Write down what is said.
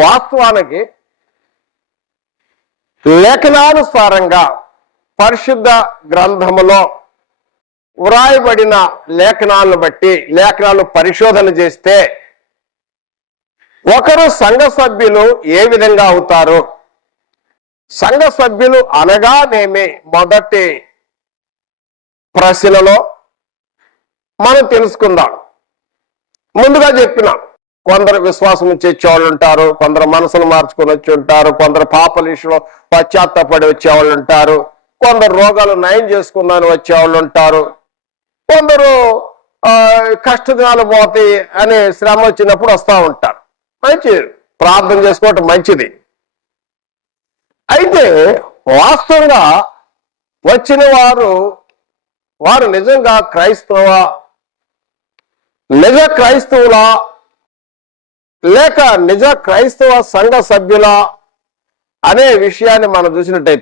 వాస్తవానికి లేఖనానుసారంగా పరిశుద్ధ గ్రంథములో వ్రాయబడిన లేఖనాలను బట్టి లేఖనాలను పరిశోధన చేస్తే ఒకరు సంఘ సభ్యులు ఏ విధంగా అవుతారు, సంఘ సభ్యులు అనగానేమి మొదటి ప్రశ్నలో మనం తెలుసుకుందాం. ముందుగా చెప్పిన కొందరు విశ్వాసం వచ్చేవాళ్ళు ఉంటారు, కొందరు మనసును మార్చుకొని వచ్చి ఉంటారు, కొందరు పాపల విషయంలో పశ్చాత్తాపడి వచ్చేవాళ్ళు ఉంటారు, కొందరు రోగాలు నయం చేసుకుందాని వచ్చేవాళ్ళు ఉంటారు, కొందరు కష్టదినాలు పోతాయి అనే శ్రమ వచ్చినప్పుడు వస్తూ ఉంటారు. మంచిది, ప్రార్థన చేసుకోవటం మంచిది. అయితే వాస్తవంగా వచ్చిన వారు నిజంగా నిజ క్రైస్తవులా లేక నిజ క్రైస్తవ సంఘ సభ్యులా అనే విషయాన్ని మనం చూసినట్టయితే